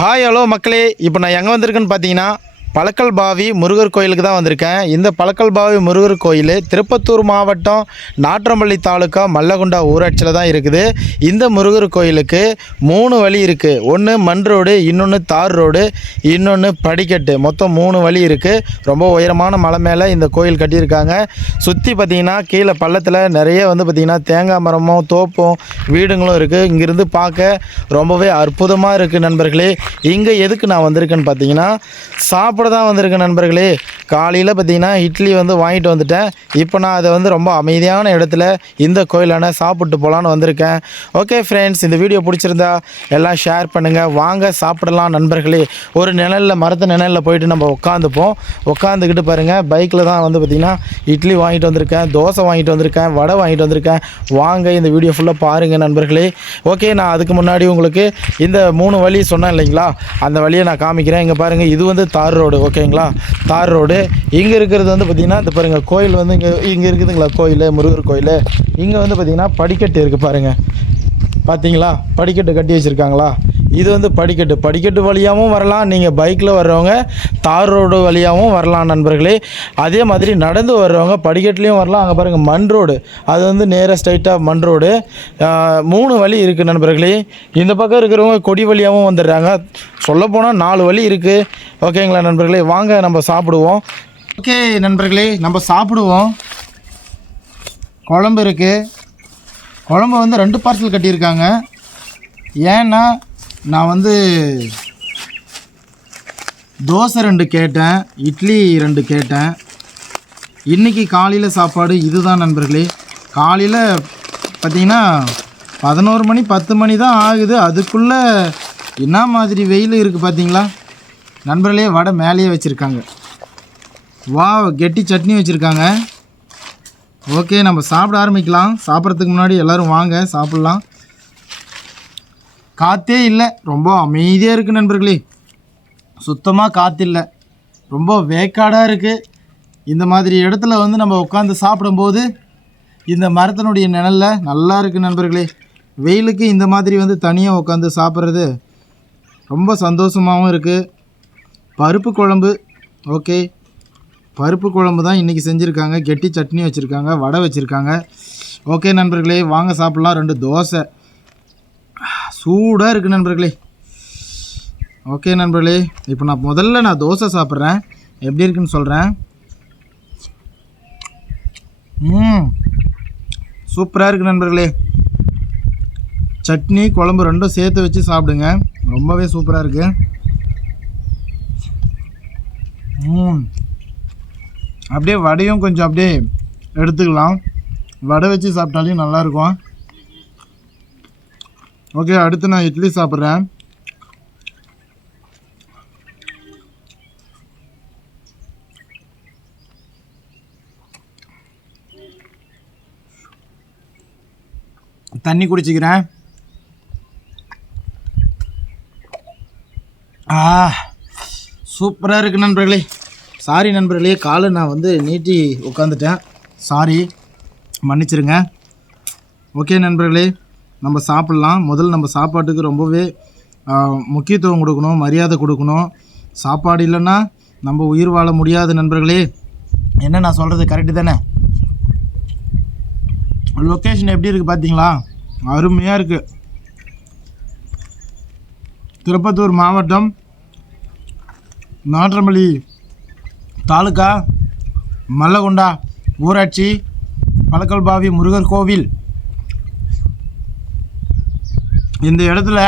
Hi hello மக்களே, இப்போ நான் எங்கே வந்திருக்கேன்னு பார்த்தீங்கன்னா பலக்கல் பாவி முருகர் கோயிலுக்கு தான் வந்திருக்கேன். இந்த பலக்கல் பாவி முருகர் கோயில் திருப்பத்தூர் மாவட்டம் நாற்றம்பள்ளி தாலுக்கா மல்லகுண்டா ஊராட்சியில் தான் இருக்குது. இந்த முருகர் கோயிலுக்கு 3 வழி இருக்குது. ஒன்று மண் ரோடு, இன்னொன்று தார் ரோடு, இன்னொன்று படிக்கட்டு. மொத்தம் 3 வழி இருக்குது. ரொம்ப உயரமான மலை மேலே இந்த கோயில் கட்டியிருக்காங்க. சுற்றி பார்த்திங்கன்னா கீழே பள்ளத்தில் நிறைய பார்த்திங்கன்னா தேங்காய் மரமும் தோப்பும் வீடுங்களும் இருக்குது. இங்கேருந்து பார்க்க ரொம்பவே அற்புதமாக இருக்குது நண்பர்களே. இங்கே எதுக்கு நான் வந்திருக்கேன்னு பார்த்தீங்கன்னா சாப்பிட தான் வந்திருக்கேன் நண்பர்களே. காலையில் பார்த்தீங்கன்னா இட்லி வாங்கிட்டு வந்துட்டேன். இப்போ நான் அதை ரொம்ப அமைதியான இடத்துல இந்த கோயிலான சாப்பிட்டு போகலான்னு வந்திருக்கேன். ஓகே ஃப்ரெண்ட்ஸ், இந்த வீடியோ பிடிச்சிருந்தா எல்லாம் ஷேர் பண்ணுங்கள். வாங்க சாப்பிடலாம் நண்பர்களே. ஒரு நிழலில் மரத்து நிழலில் போயிட்டு நம்ம உட்காந்துப்போம். உட்காந்துக்கிட்டு பாருங்கள், பைக்கில் தான் பார்த்திங்கன்னா இட்லி வாங்கிட்டு வந்திருக்கேன், தோசை வாங்கிட்டு வந்திருக்கேன், வடை வாங்கிட்டு வந்திருக்கேன். வாங்க இந்த வீடியோ ஃபுல்லாக பாருங்கள் நண்பர்களே. ஓகே, நான் அதுக்கு முன்னாடி உங்களுக்கு இந்த 3 வழி சொன்னேன் இல்லைங்களா, அந்த வழியை நான் காமிக்கிறேன். இங்கே பாருங்கள், இது தார் ரோடு. ஓகேங்களா, தார் ரோடு. இங்கே இருக்கிறது பார்த்திங்கன்னா இந்த பாருங்கள் கோயில் இங்கே இருக்குதுங்களா, கோயில் முருகர் கோயில். இங்கே பார்த்திங்கன்னா படிக்கட்டு இருக்குது பாருங்கள். பார்த்தீங்களா, படிக்கட்டு கட்டி வச்சுருக்காங்களா. இது படிக்கட்டு வழியாகவும் வரலாம். நீங்கள் பைக்கில் வர்றவங்க தார் ரோடு வழியாகவும் வரலாம் நண்பர்களே. அதே மாதிரி நடந்து வர்றவங்க படிக்கட்டுலேயும் வரலாம். அங்கே பாருங்கள் மண் ரோடு, அது நேராக ஸ்ட்ரைட்டாக மண் ரோடு. 3 வழி இருக்குது நண்பர்களே. இந்த பக்கம் இருக்கிறவங்க கொடி வழியாகவும் வந்துடுறாங்க. சொல்லப்போனால் 4 வழி இருக்குது. ஓகேங்களா நண்பர்களே, வாங்க நம்ம சாப்பிடுவோம். ஓகே நண்பர்களே, நம்ம சாப்பிடுவோம். குழம்பு இருக்குது. குழம்பு 2 பார்சல் கட்டியிருக்காங்க. ஏன்னா நான் தோசை 2 கேட்டேன், இட்லி 2 கேட்டேன். இன்றைக்கி காலையில் சாப்பாடு இதுதான் நண்பர்களே. காலையில் பார்த்திங்கன்னா 11 மணி 10 மணி தான் ஆகுது. அதுக்குள்ளே என்ன மாதிரி வெயில் இருக்குது பார்த்தீங்களா நண்பர்களே. வடை மேலேயே வச்சுருக்காங்க. கெட்டி சட்னி வச்சுருக்காங்க. ஓகே, நம்ம சாப்பிட ஆரம்பிக்கலாம். சாப்பிட்றதுக்கு முன்னாடி எல்லோரும் வாங்க சாப்பிட்லாம். காற்றே இல்லை, ரொம்ப அமைதியாக இருக்குது நண்பர்களே. சுத்தமாக காற்று இல்லை, ரொம்ப வேக்காடாக இருக்குது. இந்த மாதிரி இடத்துல நம்ம உட்காந்து சாப்பிடும்போது இந்த மரத்தினுடைய நிழலில் நல்லா இருக்குது நண்பர்களே. வெயிலுக்கு இந்த மாதிரி தனியாக உட்காந்து சாப்பிட்றது ரொம்ப சந்தோஷமாகவும் இருக்குது. பருப்பு குழம்பு. ஓகே, பருப்பு குழம்பு தான் இன்றைக்கி செஞ்சுருக்காங்க. கெட்டி சட்னி வச்சுருக்காங்க, வடை வச்சுருக்காங்க. ஓகே நண்பர்களே, வாங்க சாப்பிட்லாம். 2 தோசை சூடாக இருக்குது நண்பர்களே. ஓகே நண்பர்களே, இப்போ நான் தோசை சாப்பிட்றேன், எப்படி இருக்குன்னு சொல்கிறேன். சூப்பராக இருக்குது நண்பர்களே. சட்னி குழம்பு 2 சேர்த்து வச்சு சாப்பிடுங்க, ரொம்பவே சூப்பராக இருக்குது. அப்படியே வடையும் கொஞ்சம் அப்படியே எடுத்துக்கலாம். வடை வச்சு சாப்பிட்டாலையும் நல்லாயிருக்கும். ஓகே, அடுத்து நான் இட்லி சாப்பிட்றேன். தண்ணி குடிச்சிக்கிறேன். சூப்பராக இருக்குது நண்பர்களே. சாரி நண்பர்களே, காலை நான் நீட்டி உட்காந்துட்டேன். சாரி, மன்னிச்சிருங்க. ஓகே நண்பர்களே, நம்ம சாப்பிட்லாம். முதல்ல நம்ம சாப்பாட்டுக்கு ரொம்பவே முக்கியத்துவம் கொடுக்கணும், மரியாதை கொடுக்கணும். சாப்பாடு இல்லைன்னா நம்ம உயிர் வாழ முடியாது நண்பர்களே. என்ன நான் சொல்கிறது கரெக்டு தானே? லொக்கேஷன் எப்படி இருக்குது பார்த்தீங்களா? அருமையாக இருக்குது. திருப்பத்தூர் மாவட்டம் நாற்றம்பள்ளி தாலுக்கா மல்லகுண்டா ஊராட்சி பலக்கல் பாவி முருகர் கோவில். இந்த இடத்துல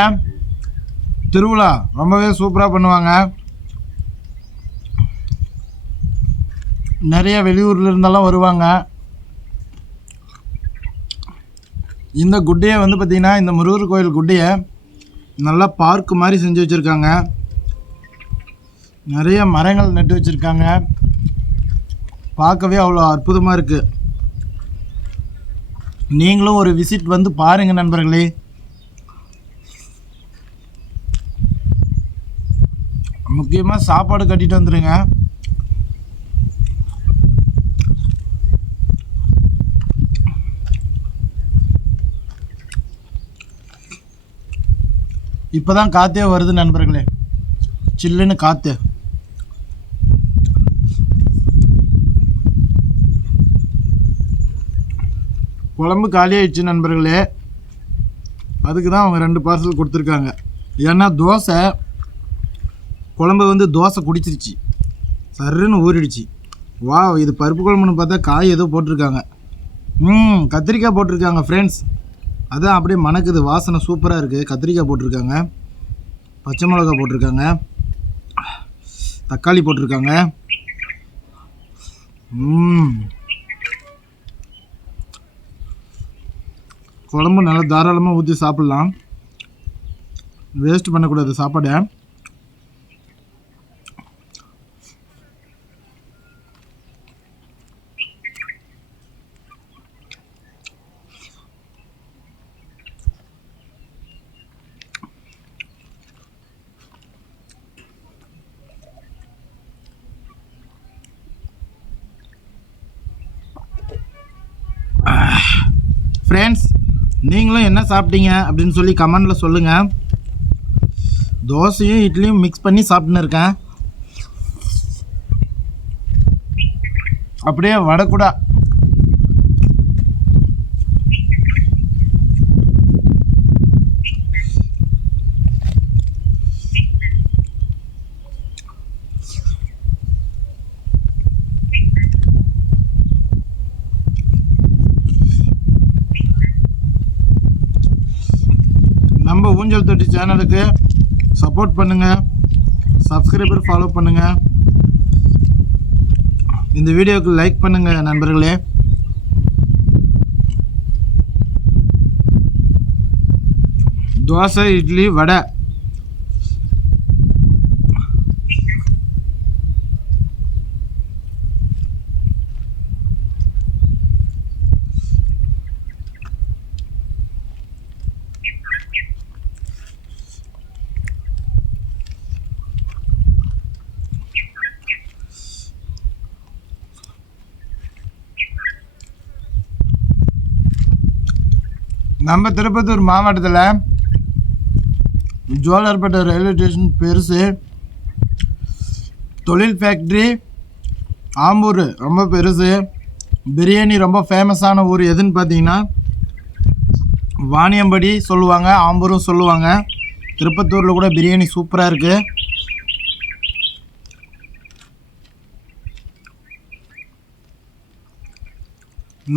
திருவிழா ரொம்பவே சூப்பராக பண்ணுவாங்க. நிறைய வெளியூரில் இருந்தெல்லாம் வருவாங்க. இந்த குட்டையை பார்த்திங்கன்னா இந்த முருகர் கோயில் குட்டையை நல்லா பார்க் மாதிரி செஞ்சு வச்சுருக்காங்க. நிறைய மரங்கள் நட்டு வச்சுருக்காங்க. பார்க்கவே அவ்வளோ அற்புதமாக இருக்குது. நீங்களும் ஒரு விசிட் பாருங்கள் நண்பர்களே. முக்கியமாக சாப்பாடு கட்டிட்டு வந்துடுங்க. இப்போ தான் காற்றே வருது நண்பர்களே. சில்லுன்னு காற்று. குழம்பு காலியாகிடுச்சு நண்பர்களே. அதுக்கு தான் அவங்க 2 பார்சல் கொடுத்துருக்காங்க. ஏன்னா தோசை குழம்பு வந்து தோசை குடிச்சிருச்சு, சருன்னு ஊறிடுச்சு. வா, இது பருப்பு குழம்புன்னு பார்த்தா காய் ஏதோ போட்டிருக்காங்க. கத்திரிக்காய் போட்டிருக்காங்க ஃப்ரெண்ட்ஸ். அதான் அப்படியே மணக்குது, வாசனை சூப்பராக இருக்குது. கத்திரிக்காய் போட்டிருக்காங்க, பச்சை மிளகாய் போட்டிருக்காங்க, தக்காளி போட்டிருக்காங்க. குழம்பு நல்லா தாராளமாக ஊற்றி சாப்பிட்லாம், வேஸ்ட் பண்ணக்கூடாது சாப்பாடை. ஃப்ரெண்ட்ஸ், நீங்களும் என்ன சாப்பிட்டீங்க அப்படின்னு சொல்லி கமெண்டில் சொல்லுங்கள். தோசையும் இட்லியும் மிக்ஸ் பண்ணி சாப்பிட்டுன்னு இருக்கேன். அப்படியே வடை கூட. நம்ம ஊஞ்சல் தொட்டி சேனலுக்கு சப்போர்ட் பண்ணுங்கள், சப்ஸ்கிரைபர் ஃபாலோ பண்ணுங்கள், இந்த வீடியோவுக்கு லைக் பண்ணுங்கள் நண்பர்களே. தோசை, இட்லி, வடை. நம்ம திருப்பத்தூர் மாவட்டத்தில் ஜோலார்பேட்டை ரயில்வே ஸ்டேஷன் பெருசு, தொழில் ஃபேக்ட்ரி. ஆம்பூர் ரொம்ப பெருசு. பிரியாணி ரொம்ப ஃபேமஸான ஊர் எதுன்னு பார்த்தீங்கன்னா வாணியம்படி சொல்லுவாங்க, ஆம்பூரும் சொல்லுவாங்க. திருப்பத்தூரில் கூட பிரியாணி சூப்பராக இருக்குது.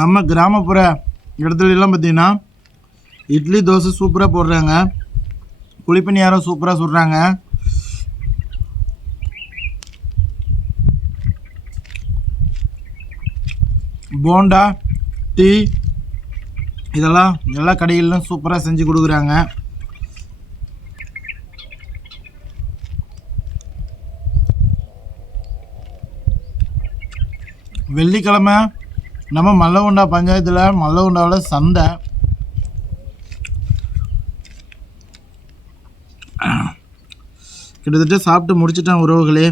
நம்ம கிராமப்புற இடத்துலலாம் பார்த்திங்கன்னா இட்லி தோசை சூப்பராக போடுறாங்க, குழிப்பணியாரம் சூப்பராக சுடுறாங்க. போண்டா, டீ இதெல்லாம் எல்லா கடைகளிலும் சூப்பராக செஞ்சு கொடுக்குறாங்க. வெள்ளிக்கிழமை நம்ம மல்லகுண்டா பஞ்சாயத்தில் மல்லகுண்டாவில் சந்தை. கிட்டத்தட்ட சாப்பிட்டு முடிச்சிட்டேன் உறவுகளே.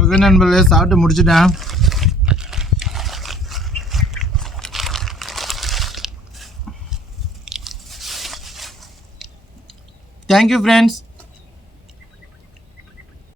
ஓகே நண்பர்களே, சாப்பிட்டு முடிச்சிட்டேன். Thank you friends.